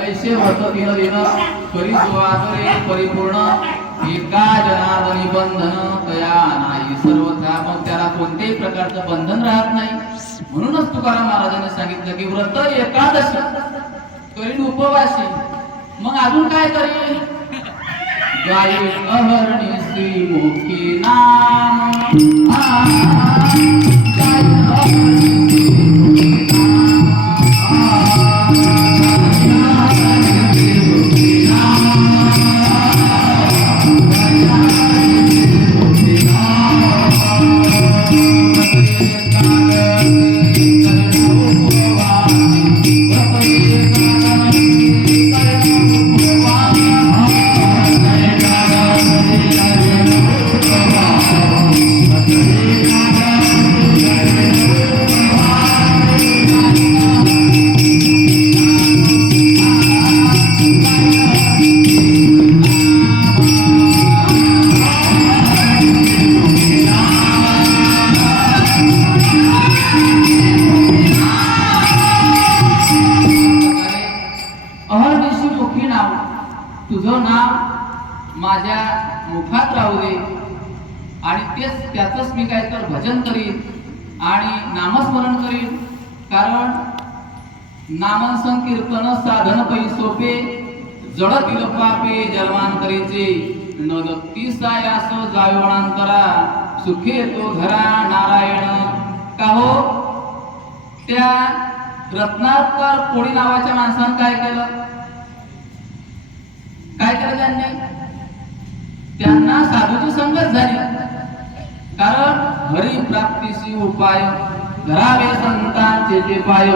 ऐसे व्रत दिन दिन करी सुवादरे परिपूर्ण एका जनार्दनी बंधन तया नाही सर्वथा मग त्याला कोणत्याही प्रकारचं बंधन राहत नाही. म्हणूनच तुकाराम महाराजांनी सांगितलं की व्रत एकादशी करीन उपवासी. मग अजून काय करेल? गायी अहरणी श्री मुखी नाम तुझं नाव माझ्या मुखात राहू दे आणि तेच त्याचंच मी काय तर भजन करीन आणि नामस्मरण करीन. कारण नामन संकीर्तन साधन पै सोपे जडतील पापे जन्मांतरीचे न दत्ती सायास जायवणांतरा सुखे तो घरा नारायण. का हो त्या रत्नाकर कोळी नावाच्या माणसानं काय केलं? काय केलं त्यांनी? त्यांना साधूची संगत झाली. कारण हरी प्राप्तीसी उपाय धरावे संतांचे जे पाय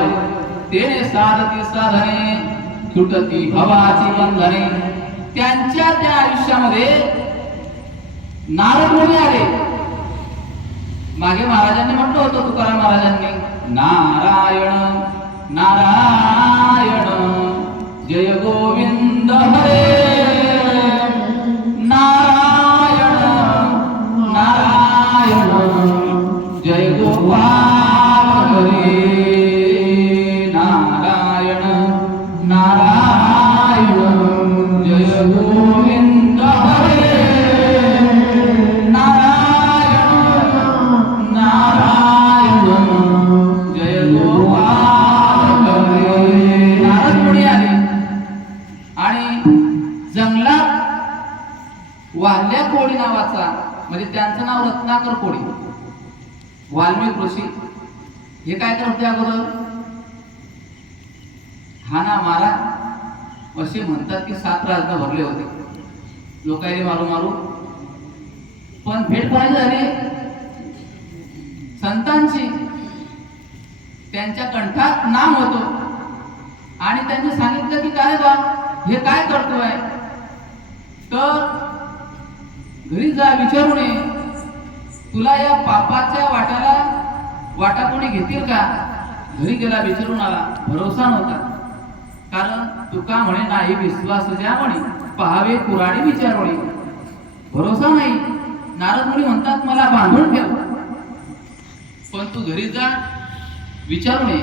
तेने साधती साधने तुटती भवाची बंधने. त्यांच्या त्या आयुष्यामध्ये नारद मुनी आले. मागे महाराजांनी म्हटलं होतं तुकाराम महाराजांनी नारायण नारायण जय गोविंद हरे नारायण नारायण जय गोपाल हरे नारायण नारायण जय गोविंद हरे नारायण नारायण जय गोपाल हरे. नारद मुनी आले आणि जंगलात वाल्ल्या कोळी नावाचा म्हणजे त्यांचं नाव रत्नाकर कोळी वाल्मिक ऋषी हे काय करत होते अगोदर? हाना मारा असे म्हणतात की 7 राजनं भरले होते लोकांनी मारू मारू. पण भेट कोणाची झाली? संतांची. त्यांच्या कंठात नाम होतं आणि त्यांनी सांगितलं की काय बा हे काय करतोय? तर घरी जा विचारू नये तुला या पापाच्या वाटा कोणी घेतील का? घरी गेला विचारून आला. भरोसा नव्हता. कारण तुका म्हणे नाही विश्वास ज्या म्हणे पहावे पुराणे विचारोणे. भरोसा नाही. नारद मुनी म्हणतात मला बांधून ठेव पण तू घरी जा विचारू नये.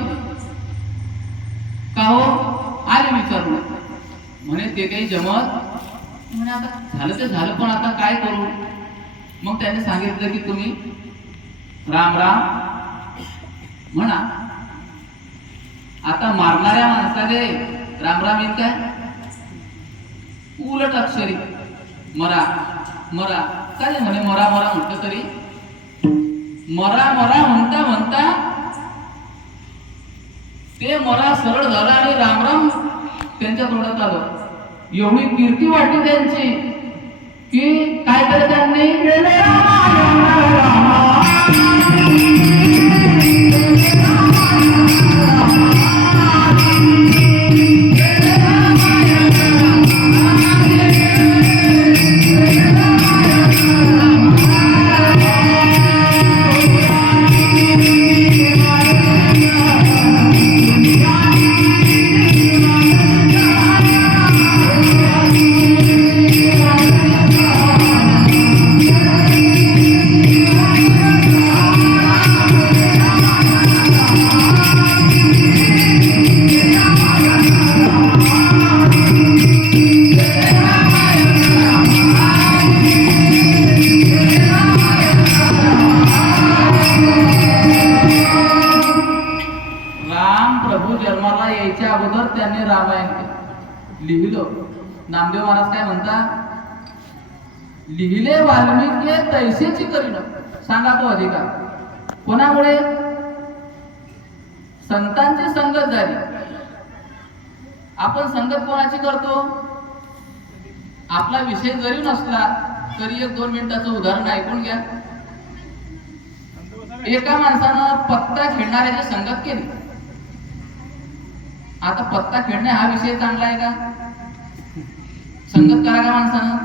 का हो? आले विचारू म्हणे ते काही जमत म्हणे. आता झालं ते झालं पण आता काय करू? मग त्याने सांगितलं की तुम्ही राम राम म्हणा. आता मारणाऱ्या माणसाने राम राम येत काय? उलट अक्षरी मरा मरा काय म्हणे मरा मरा म्हटलं तरी मरा मरा म्हणता म्हणता ते मरा सरळ झाला आणि राम राम त्यांच्या तोंडात आलं. एवढी कीर्ती वाटली त्यांची की काय केलं त्यांनी? यायच्या अगोदर त्यांनी रामायण लिहिलं. नामदेव महाराज काय म्हणतात, लिहिले वाल्मिकी तैसेची करीन. सांगा तो अधिकार कोणामुळे? संतांची संगत झाली. आपण संगत कोणाची करतो? आपला विषय जरी नसला तरी 1-2 मिनिटाचं उदाहरण ऐकून घ्या. एका माणसानं पत्ता खेळणाऱ्याची संगत केली. आता पत्ता खेळणे हा विषय चांगला आहे का? संगत करा का माणसानं?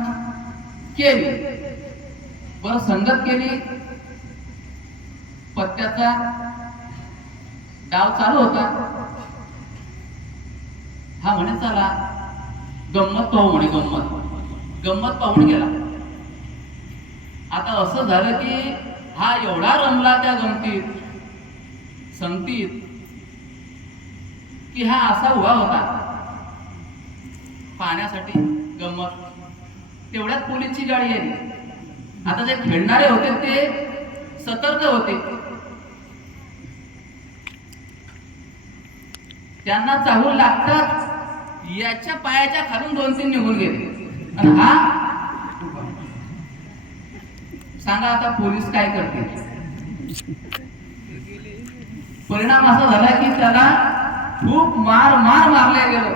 केली. बरं, संगत केली, पत्त्याचा डाव चालू होता. हा म्हणे चला गंमत पाहू, म्हणे गंमत पाहून गेला. आता असं झालं की हा एवढा रमला त्या गमतीत संगतीत की हा असा उभा होता पाहण्यासाठी गंमत. तेवढ्यात पोलीसची गाडी आली. आता जे खेळणारे होते ते सतर्क होते. त्यांना चाहूल लागतात, याच्या पायाच्या खालून 2-3 निघून गेले. आणि हा सांगा आता पोलीस काय करते? परिणाम असा झाला की त्याला खूप मारले गेलो.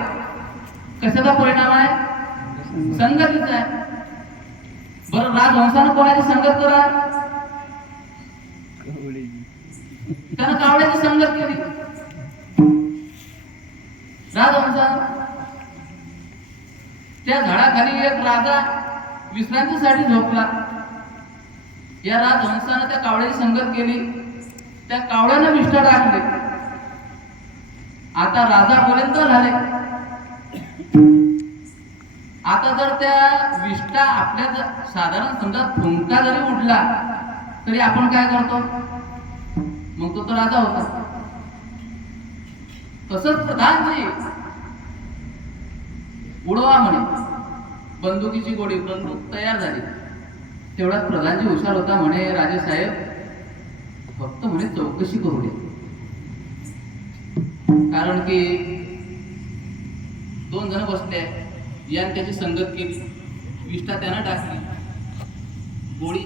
कशाचा परिणाम आहे? संगतीचा आहे. बरं, राजहंसानं कोणाची संगत करा? त्यानं कावड्याची संगत केली. राजहंस, त्या झाडाखाली एक राजा विश्रांतीसाठी झोपला. या राजहंसानं त्या कावड्याची संगत केली. त्या कावड्यानं विष्ठा टाकले. आता राजापर्यंत झाले. आता जर त्या विष्ठा आपल्या साधारण समजा फुंका जरी उडला तरी आपण काय करतो? मग तो राजा होता. तसंच प्रधानजी उडवा म्हणे बंदुकीची गोळी. बंदूक तयार झाली. तेवढ्यात प्रधानजी हुशार होता. म्हणे राजेसाहेब फक्त म्हणे चौकशी करू दे. कारण की 2 जण बसले, याने त्याची संगत केली, विष्ठा त्यानं टाकली, गोळी,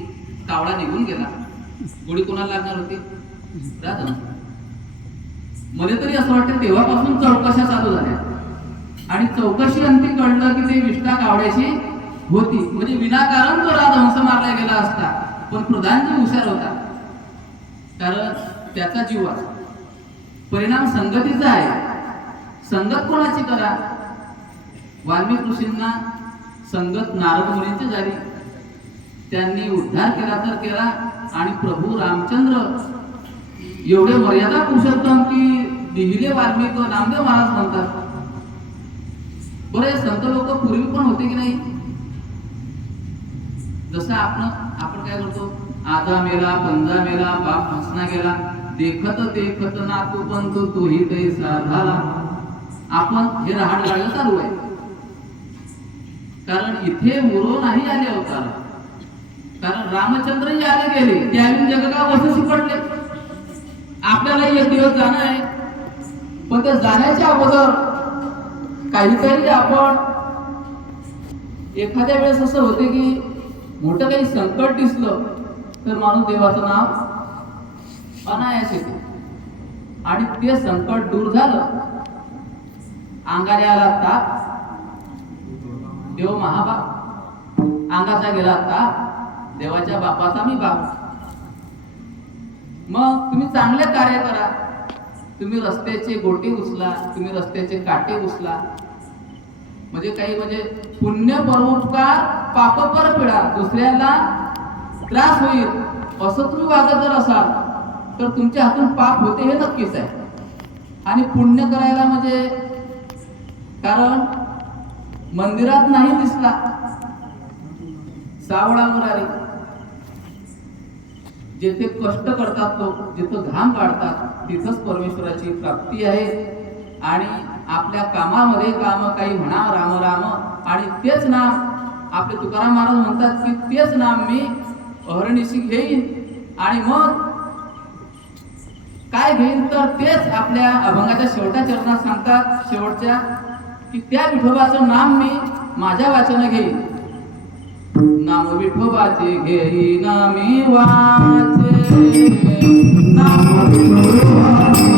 कावडा निघून गेला. गोळी कोणाला लागणार होती? राजहंस. मला तरी असं वाटतं तेव्हापासून चौकशा चालू झाल्या. आणि चौकशी अंती कळलं की ते विष्ठा कावड्याची होती. म्हणजे विनाकारण तो राजहंस मारला गेला असता. पण प्रधानजी हुशार होता, कारण त्याचा जीव वाचला. परिणाम संगतीचा आहे. संगत कोणाची करा? वाल्मिकी ऋषींना संगत नारद मुनींची झाली. त्यांनी उद्धार केला तर केला. आणि प्रभू रामचंद्र एवढे मर्यादा पुरुषोत्तम की लिहिले वाल्मिकी नामदेव महाराज म्हणतात. बरे संत लोक पूर्वी पण होते की नाही? जसं आपण काय करतो? आजा मेला, पंजा मेला, बाप हसना गेला, देखत देखत नातू पंतू तोही तैसा झाला. आपण हे रहाड गाणं चालू आहे. कारण इथे मुरो नाही आले अवतार. कारण रामचंद्रही आले गेले, त्यावेळी जग का वसुसी पडले. आपल्याला एक दिवस जाणं आहे, पण त्या जाण्याच्या अगोदर काहीतरी आपण एखाद्या वेळेस असं होते की मोठं काही संकट दिसलं तर माणूस देवाचं नाव अनायास येते. आणि ते संकट दूर झालं, अंगाला आला ताप, देव महाबाप. अंगाचा गेला ताप, देवाच्या बापाचा मी बाप. मग तुम्ही चांगले कार्य करा. तुम्ही रस्त्याचे गोटे उचला, तुम्ही रस्त्याचे काटे उचला. म्हणजे पुण्य परोपकार पाप पर पिढा. दुसऱ्याला त्रास होईल असं तुम्ही वागत जर असाल तर तुमच्या हातून पाप होते हे नक्कीच आहे. आणि पुण्य करायला म्हणजे, कारण मंदिरात नाही दिसला सावळा मुरारी, जेथे कष्ट करतात लोक, जिथं घाम काढतात तिथंच परमेश्वराची प्राप्ती आहे. आणि आपल्या कामामध्ये काम काही म्हणा राम राम, आणि तेच नाम आपले तुकाराम महाराज म्हणतात की तेच नाम मी अहर्निशी घेईन. आणि मग काय घेईन तर तेच आपल्या अभंगाच्या शेवटच्या चरणात सांगतात, शेवटच्या, की त्या विठोबाचं नाम मी माझ्या वाचन घेईन. नाम विठोबाचे घेईन मी वाचे, नाम विठोबा